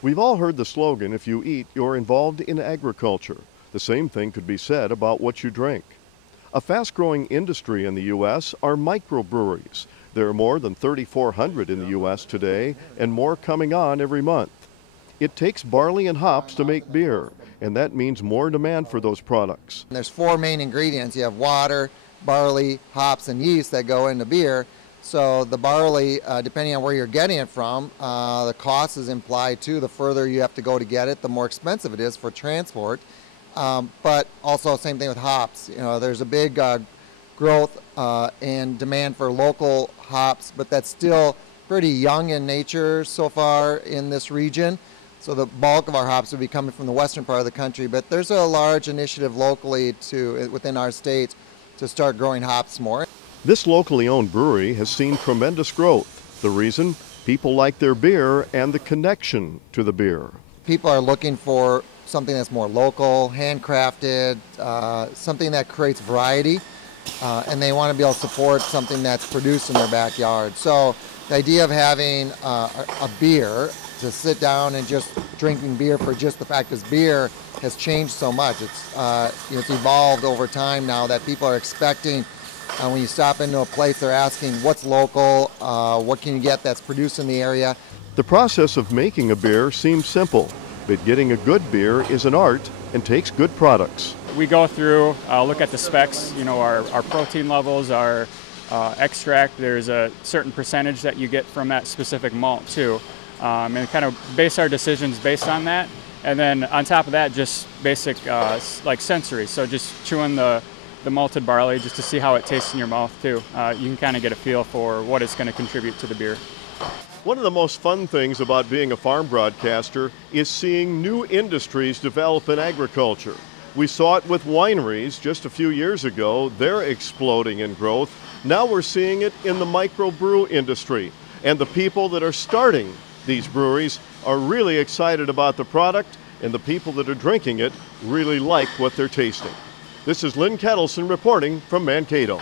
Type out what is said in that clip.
We've all heard the slogan, if you eat, you're involved in agriculture. The same thing could be said about what you drink. A fast-growing industry in the U.S. are microbreweries. There are more than 3,400 in the U.S. today, and more coming on every month. It takes barley and hops to make beer, and that means more demand for those products. There's four main ingredients. You have water, barley, hops, and yeast that go into beer. So the barley, depending on where you're getting it from, the cost is implied too. The further you have to go to get it, the more expensive it is for transport. But also same thing with hops. You know, there's a big growth and demand for local hops, but that's still pretty young in nature so far in this region. So the bulk of our hops would be coming from the western part of the country, but there's a large initiative locally within our state to start growing hops more. This locally owned brewery has seen tremendous growth. The reason? People like their beer and the connection to the beer. People are looking for something that's more local, handcrafted, something that creates variety, and they want to be able to support something that's produced in their backyard. So the idea of having a beer, to sit down and just drinking beer for just the fact it's beer, has changed so much. It's evolved over time now that people are expecting. When you stop into a place, they're asking what's local, what can you get that's produced in the area. The process of making a beer seems simple, but getting a good beer is an art and takes good products. We go through, look at the specs, you know, our protein levels, our extract. There's a certain percentage that you get from that specific malt too, and kind of base our decisions based on that. And then on top of that, just basic like sensory. So just chewing the malted barley just to see how it tastes in your mouth too. You can kind of get a feel for what it's going to contribute to the beer. One of the most fun things about being a farm broadcaster is seeing new industries develop in agriculture. We saw it with wineries just a few years ago. They're exploding in growth. Now we're seeing it in the microbrew industry. And the people that are starting these breweries are really excited about the product, and the people that are drinking it really like what they're tasting. This is Lynn Ketelsen reporting from Mankato.